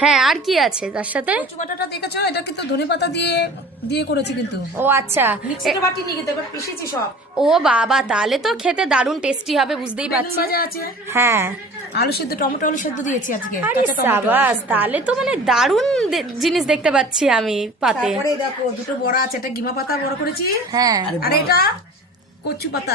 হ্যাঁ, আর কি আছে তার সাথে? কচু বাটাটা দেখেছো, এটা কিন্তু ধনেপাতা দিয়ে দিয়ে করেছি কিন্তু। ও আচ্ছা, মিক্সিতে বাটি নিয়ে গেতে এবার পিষেছি সব। ও বাবা, তাহলে তো খেতে দারুণ টেস্টি হবে, বুঝতেই বেগুন পারছি। ভাজা আছে, হ্যাঁ, আলু সেদ্ধ, টমেটো আলু সেদ্ধ দিয়েছি আজকে। আরে কাঁচা টমেটো, সাবাস, তাহলে তো মানে দারুণ জিনিস দেখতে পাচ্ছি আমি পাতে। তারপরে দেখো দুটো বড়া আছে, একটা গিমা পাতা বড় করেছি। হ্যাঁ, আর এটা কচু পাতা,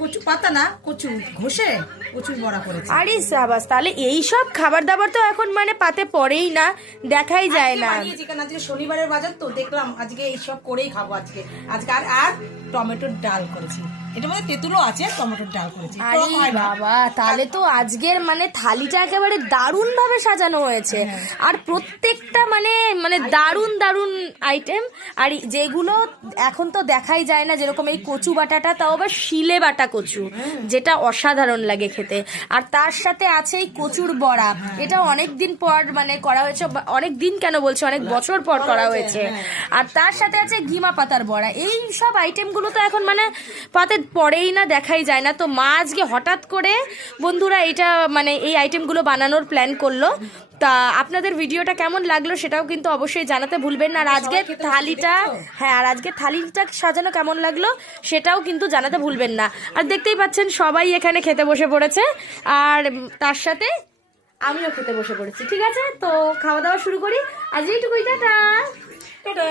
কচু পাতা না, কচু ঘষে কচুর বড়া করেছি। আরে সাবাস, তাহলে এই সব খাবার দাবার তো এখন মানে পাতে পড়েই না, দেখাই যায় না। বানিয়েছি কারণ আজকে শনিবারের বাজার তো, দেখলাম আজকে এইসব করেই খাবো আজকে। আজকে আর টমেটোর ডাল করেছি, এটার মধ্যে তেঁতুলও আছে, টমেটোর ডাল করেছি। আরে বাবা, তাহলে তো আজকের মানে থালিটা একেবারে দারুণ ভাবে সাজানো হয়েছে। আর প্রত্যেকটা মানে মানে দারুণ দারুণ আইটেম। আর যেগুলো এখন তো দেখাই যায় না, যেরকম এই কচু বাটাটা, তাও আবার শিলে বাটা কচু, যেটা অসাধারণ লাগে খেতে। আর তার সাথে আছে এই কচুর বড়া, এটা অনেক দিন পর মানে করা হয়েছে, অনেক দিন কেন বলছে, অনেক বছর পর করা হয়েছে। আর তার সাথে আছে গিমা পাতার বড়া। এই সব আইটেমগুলো তো এখন মানে পাতে পড়েই না, দেখাই যায় না। তো মা আজকে হঠাৎ করে বন্ধুরা এটা মানে এই আইটেমগুলো বানানোর প্ল্যান করলো। তা আপনাদের ভিডিওটা কেমন লাগলো সেটাও কিন্তু অবশ্যই জানাতে ভুলবেন না। আর আজকে থালিটা, হ্যাঁ, আর আজকে থালিটা সাজানো কেমন লাগলো সেটাও কিন্তু জানাতে ভুলবেন না। আর দেখতেই পাচ্ছেন সবাই এখানে খেতে বসে পড়েছে, আর তার সাথে আমিও খেতে বসে পড়েছি। ঠিক আছে, তো খাওয়া দাওয়া শুরু করি। আজ এইটুকুই, টাটা টাটা।